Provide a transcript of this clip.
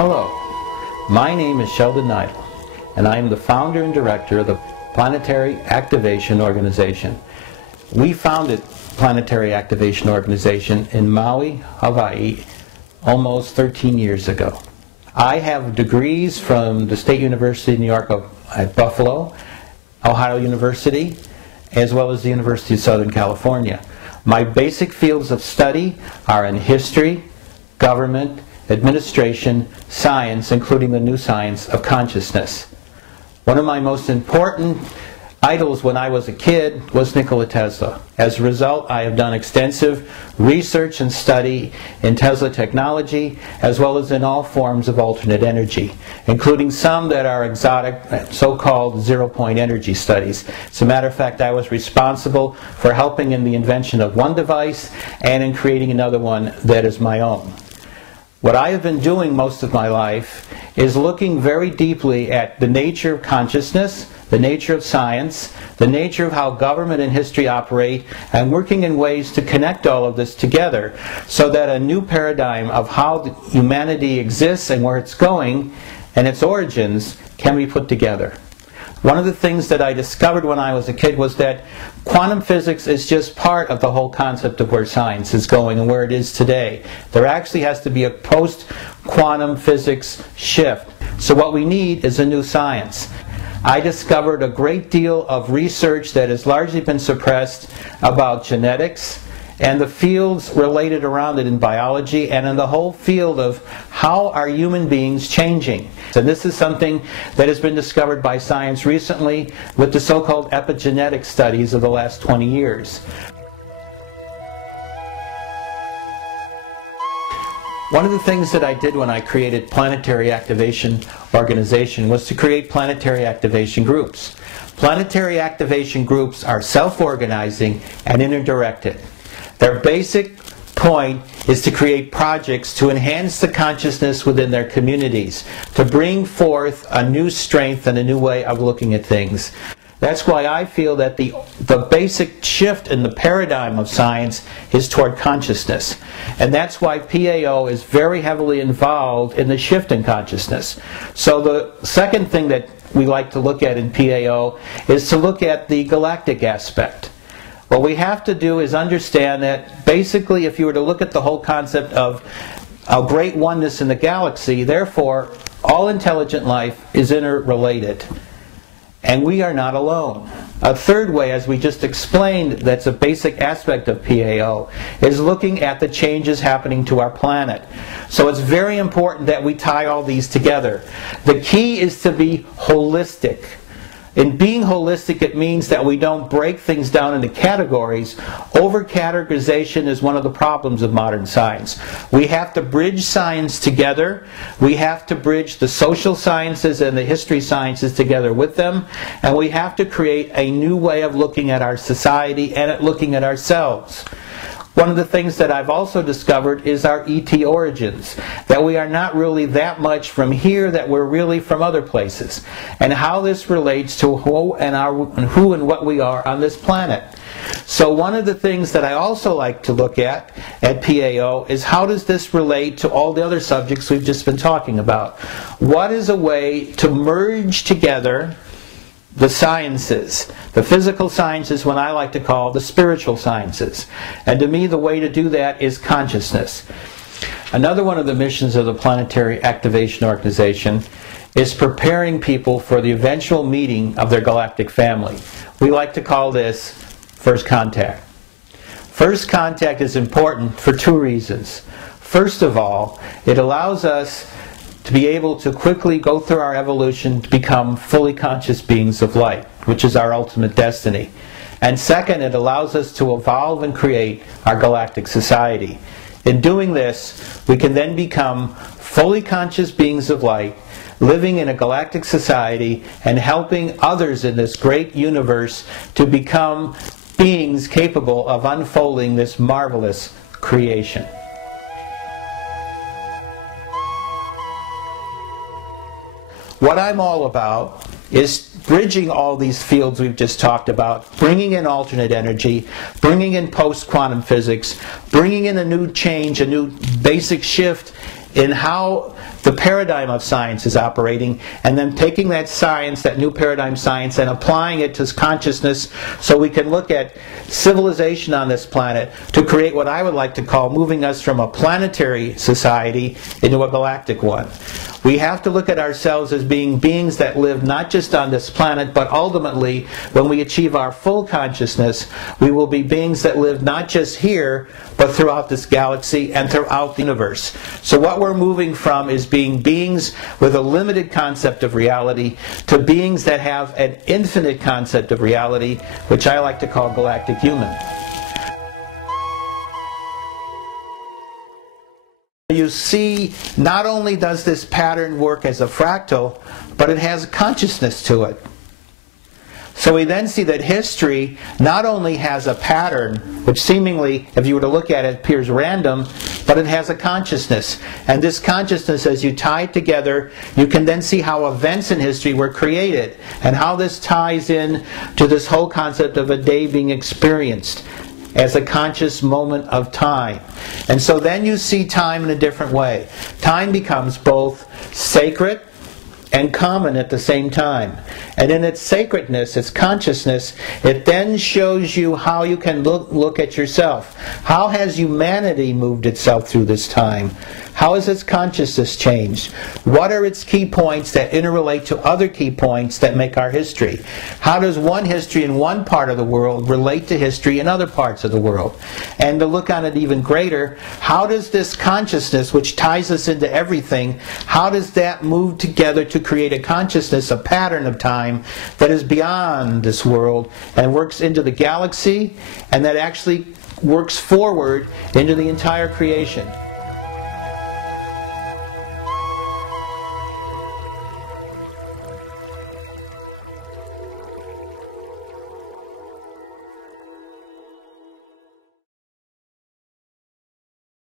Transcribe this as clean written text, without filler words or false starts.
Hello, my name is Sheldan Nidle, and I am the founder and director of the Planetary Activation Organization. We founded Planetary Activation Organization in Maui, Hawaii, almost 13 years ago. I have degrees from the State University of New York at Buffalo, Ohio University, as well as the University of Southern California. My basic fields of study are in history, government, administration, science, including the new science of consciousness. One of my most important idols when I was a kid was Nikola Tesla. As a result, I have done extensive research and study in Tesla technology, as well as in all forms of alternate energy, including some that are exotic, so-called zero-point energy studies. As a matter of fact, I was responsible for helping in the invention of one device and in creating another one that is my own. What I have been doing most of my life is looking very deeply at the nature of consciousness, the nature of science, the nature of how government and history operate, and working in ways to connect all of this together so that a new paradigm of how humanity exists and where it's going and its origins can be put together. One of the things that I discovered when I was a kid was that quantum physics is just part of the whole concept of where science is going and where it is today. There actually has to be a post-quantum physics shift. So what we need is a new science. I discovered a great deal of research that has largely been suppressed about genetics and the fields related around it in biology and in the whole field of how are human beings changing. So this is something that has been discovered by science recently with the so-called epigenetic studies of the last 20 years. One of the things that I did when I created Planetary Activation Organization was to create planetary activation groups. Planetary activation groups are self-organizing and interdirected. Their basic point is to create projects to enhance the consciousness within their communities, to bring forth a new strength and a new way of looking at things. That's why I feel that the basic shift in the paradigm of science is toward consciousness. And that's why PAO is very heavily involved in the shift in consciousness. So the second thing that we like to look at in PAO is to look at the galactic aspect. What we have to do is understand that basically if you were to look at the whole concept of a great oneness in the galaxy, therefore all intelligent life is interrelated. And we are not alone. A third way, as we just explained, that's a basic aspect of PAO, is looking at the changes happening to our planet. So it's very important that we tie all these together. The key is to be holistic. In being holistic, it means that we don't break things down into categories. Over-categorization is one of the problems of modern science. We have to bridge science together. We have to bridge the social sciences and the history sciences together with them. And we have to create a new way of looking at our society and at looking at ourselves. One of the things that I've also discovered is our ET origins, that we are not really that much from here, that we're really from other places, and how this relates to who and what we are on this planet. So one of the things that I also like to look at PAO is how does this relate to all the other subjects we've just been talking about? What is a way to merge together the sciences, the physical sciences, what I like to call the spiritual sciences. And to me, the way to do that is consciousness. Another one of the missions of the Planetary Activation Organization is preparing people for the eventual meeting of their galactic family. We like to call this first contact. First contact is important for two reasons. First of all, it allows us to be able to quickly go through our evolution to become fully conscious beings of light, which is our ultimate destiny. And second, it allows us to evolve and create our galactic society. In doing this, we can then become fully conscious beings of light, living in a galactic society and helping others in this great universe to become beings capable of unfolding this marvelous creation. What I'm all about is bridging all these fields we've just talked about, bringing in alternate energy, bringing in post-quantum physics, bringing in a new change, a new basic shift in how the paradigm of science is operating, and then taking that science, that new paradigm science, and applying it to consciousness so we can look at civilization on this planet to create what I would like to call moving us from a planetary society into a galactic one. We have to look at ourselves as being beings that live not just on this planet, but ultimately, when we achieve our full consciousness, we will be beings that live not just here, but throughout this galaxy and throughout the universe. So what we're moving from is being beings with a limited concept of reality to beings that have an infinite concept of reality, which I like to call galactic human. You see, not only does this pattern work as a fractal, but it has consciousness to it. So we then see that history not only has a pattern, which seemingly, if you were to look at it, appears random, but it has a consciousness. And this consciousness, as you tie it together, you can then see how events in history were created, and how this ties in to this whole concept of a day being experienced as a conscious moment of time. And so then you see time in a different way. Time becomes both sacred and common at the same time. And in its sacredness, its consciousness, it then shows you how you can look at yourself. How has humanity moved itself through this time? How has its consciousness changed? What are its key points that interrelate to other key points that make our history? How does one history in one part of the world relate to history in other parts of the world? And to look on it even greater, how does this consciousness, which ties us into everything, how does that move together to create a consciousness, a pattern of time that is beyond this world and works into the galaxy, and that actually works forward into the entire creation?